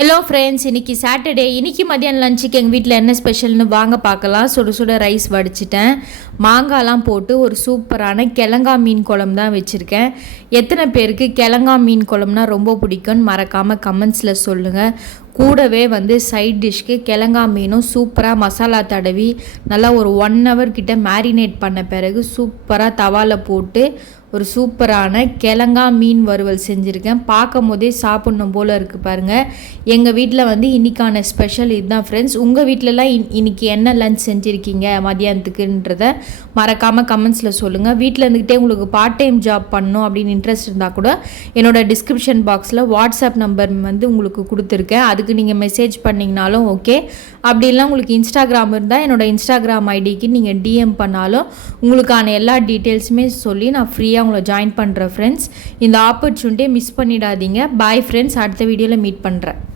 Hello friends இன்னைக்கு Saturday இன்னைக்கு மதியானம் லஞ்சுக்கு எங்கள் வீட்டில் என்ன ஸ்பெஷல்னு வாங்க பார்க்கலாம். சுட சுட ரைஸ் வடிச்சிட்டேன். மாங்காய்லாம் போட்டு ஒரு சூப்பரான கிழங்கா மீன் குழம்பு தான் வச்சுருக்கேன். எத்தனை பேருக்கு கிழங்கா மீன் குழம்புனா ரொம்ப பிடிக்கும்னு மறக்காமல் கமெண்ட்ஸில் சொல்லுங்கள் கூடவே வந்து சைட் டிஷ்க்கு கிழங்கா மீனும் சூப்பராக மசாலா தடவி நல்லா ஒரு ஒன் ஹவர் கிட்ட மேரினேட் பண்ண பிறகு சூப்பராக தவாவில் போட்டு ஒரு சூப்பரான கிழங்கா மீன் வறுவல் செஞ்சுருக்கேன். பார்க்கும் போதே சாப்பிட்ணும் போல் இருக்குது பாருங்கள் எங்கள் வீட்டில் வந்து இன்றைக்கான ஸ்பெஷல் இதுதான் ஃப்ரெண்ட்ஸ் உங்கள் வீட்டிலலாம் இன் இன்றைக்கி என்ன லன்ச் செஞ்சுருக்கீங்க மதியானத்துக்குன்றத மறக்காமல் கமெண்ட்ஸில் சொல்லுங்கள் வீட்டில் இருந்துக்கிட்டே உங்களுக்கு பார்ட் டைம் ஜாப் பண்ணணும் அப்படின்னு இன்ட்ரெஸ்ட் இருந்தால் கூட என்னோடய டிஸ்கிரிப்ஷன் பாக்ஸில் வாட்ஸ்அப் நம்பர் வந்து உங்களுக்கு கொடுத்துருக்கேன். அதுக்கு நீங்கள் மெசேஜ் பண்ணிங்கனாலும் ஓகே அப்படி உங்களுக்கு இன்ஸ்டாகிராம் இருந்தால் என்னோட இன்ஸ்டாகிராம் ஐடிக்கு நீங்கள் டிஎம் பண்ணாலும் உங்களுக்கான எல்லா டீட்டெயில்ஸுமே சொல்லி நான் ஃப்ரீயாக உங்களை ஜாயின் பண்ணுறேன் ஃப்ரெண்ட்ஸ் இந்த ஆப்பர்ச்சுனிட்டியை மிஸ் பண்ணிடாதீங்க. பாய் ஃப்ரெண்ட்ஸ் அடுத்த வீடியோவில் மீட் பண்ணுறேன்